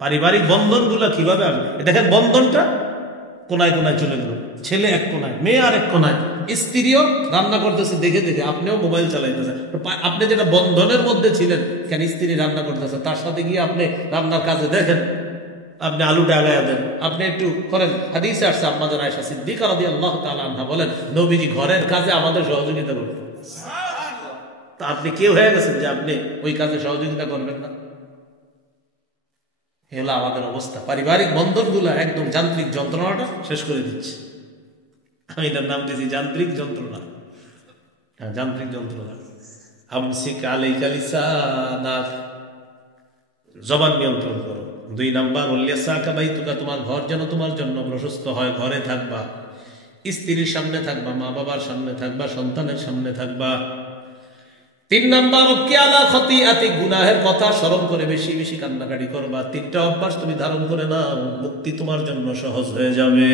পারিবারিক বন্ধনগুলো কিভাবে আসবে? দেখেন বন্ধনটা কোনায় কোনায় চলে গেল, ছেলে এক কোনায়, মেয়ে আর এক কোনায়, স্ত্রীও রান্না করতেছে দেখে দেখে, আপনিও মোবাইল চালাইতেছে। আপনি যেটা বন্ধনের মধ্যে ছিলেন, কেন স্ত্রী রান্না করতেছে, তার সাথে গিয়ে আপনি রান্নার কাজে দেখেন, আপনি আলুটা আগায়া দেন, আপনি একটু করেন। হাদিসে আসছে আম্মা জান আয়েশা সিদ্দিকা রাদিয়াল্লাহু তাআলা আনহা বলেন, নবীজি ঘরের কাজে আমাদের সহযোগিতা করতেন। তা আপনি কেউ হয়ে গেছেন যে আপনি ওই কাজে সহযোগিতা করবেন না? এগুলো আমাদের অবস্থা। পারিবারিক বন্ধনগুলো একদম যান্ত্রিক যন্ত্রণাটা শেষ করে দিচ্ছে। আমি এটার নাম দিয়েছি যান্ত্রিক যন্ত্রণা। হ্যাঁ, যান্ত্রিক যন্ত্রণা। আমসিক আলাইকা লিসানাক, জবান নিয়ন্ত্রণ করো। 2 নাম্বার ওয়ালিয়াসাকা বাইতুকা, তোমার ঘর যেন তোমার জন্য প্রশস্ত হয়, ঘরে থাকবা, স্ত্রীর সামনে থাকবা, মা বাবার সামনে থাকবা, সন্তানের সামনে থাকবা। 3 নাম্বার ওয়াকিয়ালা খতিআতি, গুনাহের কথা স্মরণ করে বেশি বেশি কান্নাকাটি করবা। 3টা অভ্যাস তুমি ধারণ করে নাও, মুক্তি তোমার জন্য সহজ হয়ে যাবে।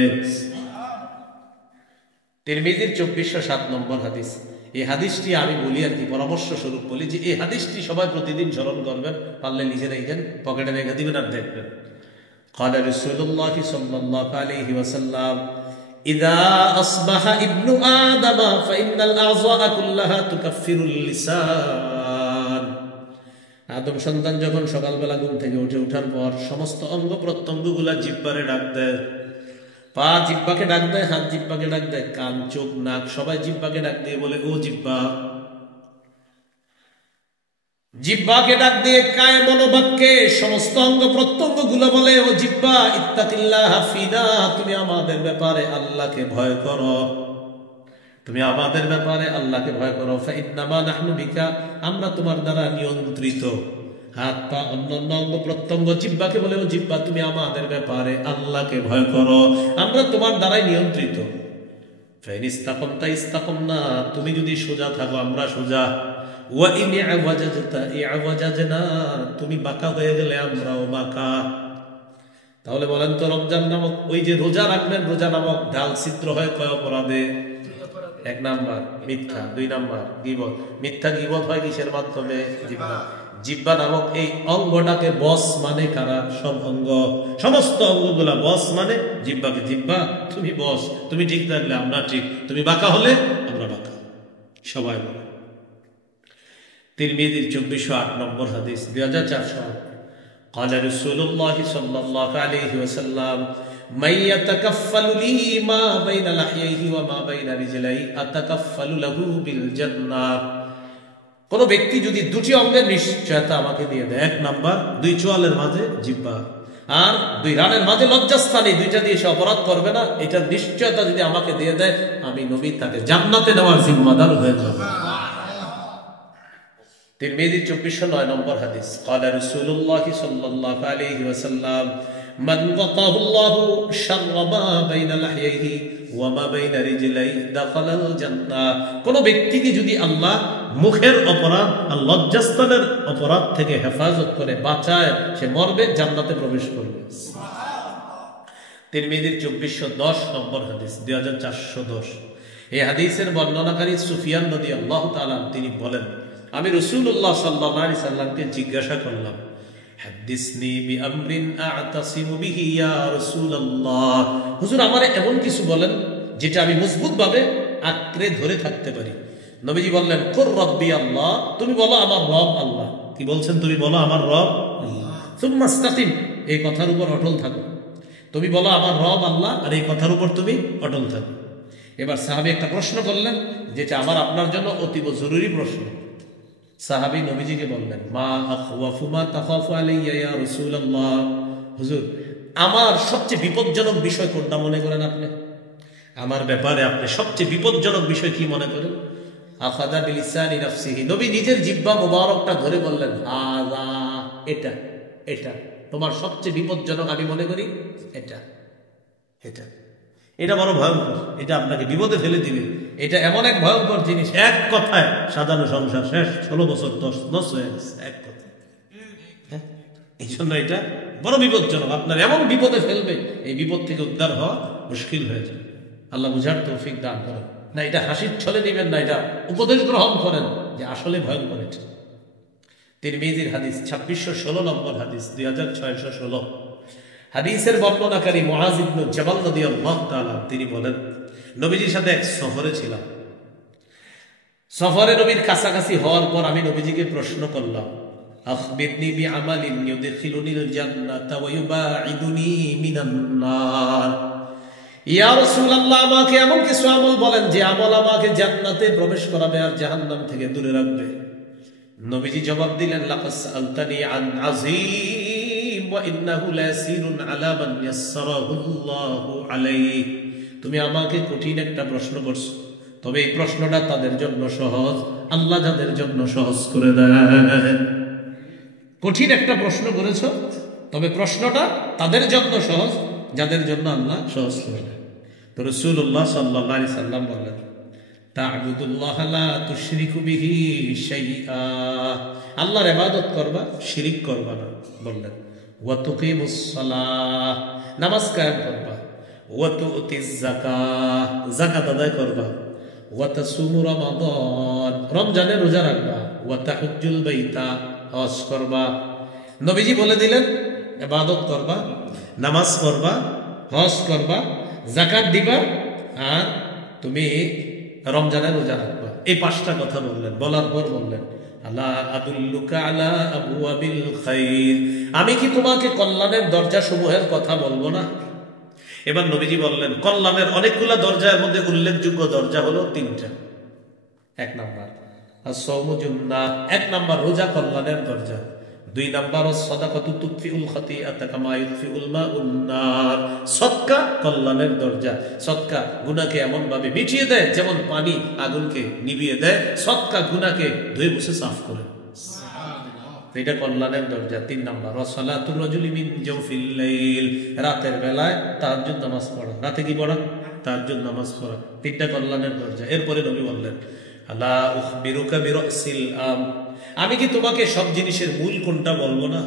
তিরমিজির 2407 নম্বর হাদিস। এই হাদিসটি আমি বলি আর কি, পরামর্শ স্বরূপ বলি যে এই হাদিসটি সবাই প্রতিদিন স্মরণ করবেন, পারলে নিজে রেখেন, পকেটে রেখে দিবেন আর দেখবেন। قال رسول الله صلى الله عليه وسلم إذا أصبح ابن آدم فإن الأعضاء كلها تكفر اللسان। আদম সন্তান যখন সকালবেলা ঘুম থেকে ওঠার পর সমস্ত অঙ্গ প্রত্যঙ্গগুলা জিহ্বারে ডাক দেয়। পা জিহ্বাকে ডাক দেয়, হাত জিহ্বাকে ডাক দেয়, কান চোখ নাক সবাই জিহ্বাকে ডাক দিয়ে বলে ও জিহ্বা। জিহ্বাকে ডাক দিয়ে কায় মনোবাক্যে সমস্ত অঙ্গ প্রত্যঙ্গ গুলো বলে ও জিহ্বা ইত্তাকিল্লাহ ফিনা, তুমি আমাদের ব্যাপারে আল্লাহকে ভয় করো, তুমি আমাদের ব্যাপারে আল্লাহকে ভয় করো। ফাইন্নামা নাহনু বিকা, আমরা তোমার দ্বারা নিয়ন্ত্রিত। হাত পা অন্যান্য অঙ্গ প্রত্যঙ্গ জিহ্বাকে বলে ও জিহ্বা তুমি আমাদের ব্যাপারে আল্লাহকে ভয় করো, আমরা তোমার দ্বারাই নিয়ন্ত্রিত। ফাইন ইস্তাকামতা ইস্তাকামনা, তুমি যদি সোজা থাকো আমরা সোজা। ওয়া ইন ইআওয়াজাজতা ইআওয়াজাজনা, তুমি বাঁকা হয়ে গেলে আমরাও বাঁকা। তাহলে বলেন তো, রমজান নামক ওই যে রোজা রাখবেন, রোজা নামক ঢাল ছিদ্র হয় কয় অপরাধে? 1 নাম্বার মিথ্যা, 2 নাম্বার গীবত। মিথ্যা গীবত হয় কিসের মাধ্যমে? জিহ্বা। জিহ্বা নামক এই অঙ্গটাকে বস মানে কারা? সব অঙ্গ, সমস্ত অঙ্গগুলা বস মানে জিহ্বাকে। জিহ্বা তুমি বস, তুমি ঠিক থাকলে আমরা ঠিক, তুমি বাঁকা হলে আমরা বাঁকা, সবাই বলে। তিরমিজির 2408 নম্বর হাদিস, 2408। قال رسول الله صلى الله عليه وسلم من يتكفل لي ما بين لحييه وما بين رجليه اتكفل له بالجنه। কোন ব্যক্তি যদি 2টি অঙ্গের নিশ্চয়তা আমাকে দিয়ে দেয়, 1 নাম্বার 2 চোয়ালের মাঝে জিহ্বা আর 2 রানের মাঝে লজ্জাস্থানে, 2টা দিয়ে সে অপরাধ করবে না, এটার নিশ্চয়তা যদি আমাকে দিয়ে দেয়, আমি নবী তাকে জান্নাতে নেওয়ার জিম্মাদার হয়ে যাব। তিরমিজি 2409 নম্বর হাদিস। قال رسول الله صلى الله عليه وسلم من وقاه الله شر ما بين لحييه وما بين رجليه دخل الجنة। কোন ব্যক্তিকে যদি আল্লাহ মুখের অপরাধ আর লজ্জাস্থানের অপরাধ থেকে হেফাজত করে বাঁচায়, সে মরবে, জান্নাতে প্রবেশ করবে। তিরমিজির 2410 নম্বর হাদিস, 2410। এই হাদিসের বর্ণনাকারী সুফিয়ান রাদিয়াল্লাহু তাআলা তিনি বলেন, আমি রাসূলুল্লাহ সাল্লাল্লাহু আলাইহি সাল্লামকে জিজ্ঞাসা করলাম, হাদিসনি বিআমরিন আ'তাসিমু বিহি ইয়া রাসূলুল্লাহ, হুজুর আমারে এমন কিছু বলেন যেটা আমি মজবুতভাবে আঁকড়ে ধরে থাকতে পারি। নবীজি বললেন, কুর রাব্বি আল্লাহ, তুমি বলো আমার রব আল্লাহ। কি বলছেন? তুমি বলো আমার রব আল্লাহ। সুম্মা ইসতাকিম, এই কথার উপর অটল থাকো। তুমি বলো আমার রব আল্লাহ, আর এই কথার উপর তুমি অটল থাকো। এবার সাহাবী একটা প্রশ্ন করলেন, যেটা আমার আপনার জন্য অতীব জরুরি প্রশ্ন। সাহাবী নবীজিকে বললেন, মা আখওয়াফু মা তাখাফু আলাইয়া ইয়া রাসূলুল্লাহ, হুজুর আমার সবচেয়ে বিপজ্জনক বিষয় কোনটা মনে করেন আপনি? আমার ব্যাপারে আপনি সবচেয়ে বিপজ্জনক বিষয় কি মনে করেন? আখাযা বিলিসানি নাফসিহি, নবী নিজের জিহ্বা মোবারকটা ধরে বললেন, হাযা, এটা এটা তোমার সবচেয়ে বিপজ্জনক আমি মনে করি এটা এটা এটা বড় ভয়ঙ্কর, এটা আপনাকে বিপদে ফেলে দিবে। এটা এমন এক ভয়ঙ্কর জিনিস, এক কথায় সাজানো সংসার শেষ, 16 বছর 10 নষ্ট হয়ে গেছে এক কথায়। এই জন্য এটা বড় বিপজ্জনক, আপনার এমন বিপদে ফেলবে, এই বিপদ থেকে উদ্ধার হওয়া মুশকিল হয়ে যাবে। আল্লাহ বুঝার তৌফিক দান করেন। না এটা হাসির ছলে নেবেন না, এটা উপদেশ গ্রহণ করেন যে আসলে ভয়ঙ্কর এটা। তিরমিজির হাদিস 2616 নম্বর হাদিস 2616। হাদিসের বর্ণনাকারী মুআজ ইবনে জাবাল রাদিয়াল্লাহু তাআলা তিনি বলেন, নবীজির সাথে এক সফরে ছিলাম। সফরে নবীর কাছাকাছি হওয়ার পর আমি নবীজিকে প্রশ্ন করলাম, আখবিরনি বিআমালিন ইউদখিলুনিল জান্নাতা ওয়া ইউবাঈদুনি মিনান নার। ইয়া রাসূলুল্লাহ, আমাকে এমন কিছু আমল বলেন যে আমল আমাকে জান্নাতে প্রবেশ করাবে আর জাহান্নাম থেকে দূরে রাখবে। নবীজি জবাব দিলেন, লাকাদ সাআলতানি আন আযীম ওয়া ইন্নাহু লাসিরুন আলা মান ইয়াসসারাহুল্লাহু আলাইহি। তুমি আমাকে কঠিন একটা প্রশ্ন করছো, তবে এই প্রশ্নটা তাদের জন্য সহজ, আল্লাহ যাদের জন্য সহজ করে দেন। কঠিন একটা প্রশ্ন করেছো, তবে প্রশ্নটা তাদের জন্য সহজ, যাদের জন্য আল্লাহ সহজ করে দেন। তো রাসূলুল্লাহ সাল্লাল্লাহু আলাইহি সাল্লাম বললেন, তা'বুদুল্লাহ লা তুশরিকু বিহি শাইআ। আল্লাহর ইবাদত করবা, শিরিক করবা না। বললেন, ওয়া তুকিমুস সালাহ, নামাজ কায়েম করবা, ওয়া তুতিজ যাকাত, যাকাত আদায় করবা, ওয়া তাসুমু রমাদান, রমজানে রোজা রাখবা, ওয়া তাহুজ্জুল বাইতা, হজ করবা। নবীজি বলে দিলেন, ইবাদত করবা, নামাজ পড়বা, হজ করবা, যাকাত দিবা, আর তুমি রমজানে রোজা রাখবা। এই 5টা কথা বললেন। বলার পর বললেন, আলা আদুল্লুকা আলা আবওয়াবিল খাইর, আমি কি তোমাকে কল্যাণের দরজা সমূহের কথা বলবো না? এবার নবীজি বললেন, কল্যাণের অনেকগুলো দরজার মধ্যে উল্লেখযোগ্য দরজা হলো 3টা। 1 নাম্বার as-সাওমু জুন্নাহ, 1 নাম্বার রোজা কল্যাণের দরজা। 2 নাম্বার সাদাকাতু তুতফিউল খাতিআতা কামা ইউতফিউল মাউন নার, সদকা কল্যাণের দরজা। সদকা গুনাহকে এমন ভাবে মিটিয়ে দেয় যেমন পানি আগুনকে নিভিয়ে দেয়। সদকা গুনাহকে ধুয়ে মুছে সাফ করে, এটা কল্যাণের দরজা। 3 নাম্বার সালাতুর রাজুলি মিন জাওফিল লাইল, রাতের বেলায় তাহাজ্জুদ নামাজ পড়া। রাতে কি পড়া? তাহাজ্জুদ নামাজ পড়া। 3টা কল্যাণের দরজা। এরপরে নবী বললেন, আলা উখবিরুকা বিরাসিল আম, আমি কি তোমাকে সব জিনিসের মূল কোনটা বলবো না?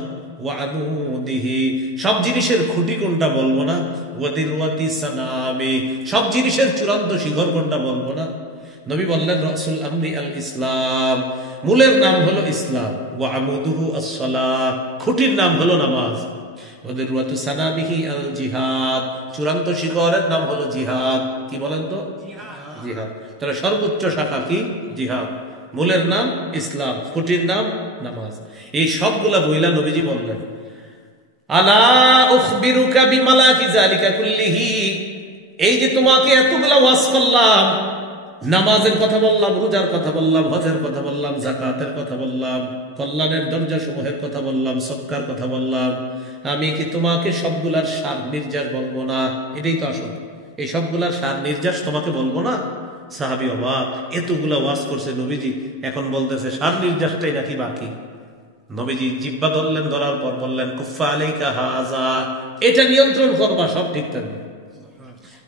ওয়া আমুদিহি, সব জিনিসের খুঁটি কোনটা বলবো না? ওয়া দিরওয়াতি সানামি, সব জিনিসের চূড়ান্ত শিখর কোনটা বলবো না? নবী বললেন, রাসূল আমরি আল ইসলাম, মূলের নাম হলো ইসলাম। ওয়া আমুদুহু আস-সালাহ, খুঁটির নাম হলো নামাজ। ওয়া দিরওয়াতু সানামিহি আল জিহাদ, চূড়ান্ত শিখরের নাম হলো জিহাদ। কি বলেন তো? জিহাদ। তাহলে সর্বোচ্চ শাখা কি? জিহাদ। মূলের নাম ইসলাম, খুঁটির নাম নামাজ। এই সবগুলা বইলা নবীজি বললেন, আলা উখবিরুকা বিমালাকি যালিকা কুল্লিহি, এই যে তোমাকে এতগুলা ওয়াজ করলাম, নামাজের কথা বললাম, রোজার কথা বললাম, হজের কথা বললাম, যাকাতের কথা বললাম, কল্যাণের দরজা সমূহের কথা বললাম, সদকার কথা বললাম, আমি কি তোমাকে সবগুলার সার নির্যাস বলবো না? এটাই তো আসল। এই সবগুলার সার নির্যাস তোমাকে বলবো না? সাহাবী অবাক, এতগুলা ওয়াজ করছে নবীজি, এখন বলতেছে সার নির্যাসটাই নাকি বাকি। নবীজি জিহ্বা ধরলেন, ধরার পর বললেন, কুফা আলাইকা হাযা, এটা নিয়ন্ত্রণ করবা, সব ঠিক থাকবে।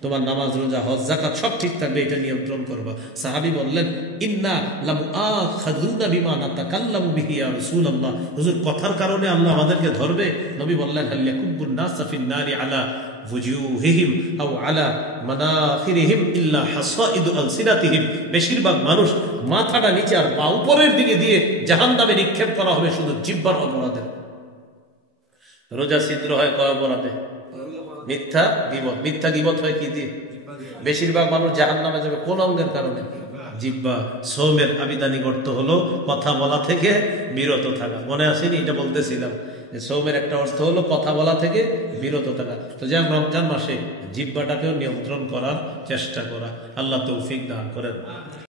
তোমার নামাজ, রোজা, হজ, যাকাত সব ঠিক থাকবে, এটা নিয়ন্ত্রণ করবা। সাহাবী বললেন, ইন্না লামুআখাযুনা বিমা নাতাকাল্লামু বিহি ইয়া রাসূলুল্লাহ, হুজুর কথার কারণে আল্লাহ আমাদেরকে ধরবে? নবী বললেন, হাল ইয়াকুবুন নাসা ফিন নারি আলা ওয়ুজুহিহিম আও আলা মানাখিরিহিম ইল্লা হাসাইদু আলসিনাতিহিম, বেশিরভাগ মানুষ মাথাটা নিচে আর পা উপরের দিকে দিয়ে জাহান্নামে নিক্ষেপ করা হবে শুধু জিহ্বার অপরাধে। রোজা ছিদ্র হয় কয় অপরাধে? মিথ্যা গীবত। মিথ্যা গীবত হয় কি দিয়ে? বেশিরভাগ মানুষ জাহান্নামে যাবে কোন অঙ্গের কারণে? জিহ্বা। সওমের আবিধানিক অর্থ হলো কথা বলা থেকে বিরত থাকা। মনে আসেনি? এটা বলতেছিলাম যে সওমের একটা অর্থ হলো কথা বলা থেকে বিরত থাকা। তো যেমন রমজান মাসে জিহ্বাটাকেও নিয়ন্ত্রণ করার চেষ্টা করা। আল্লাহ তৌফিক দান করেন।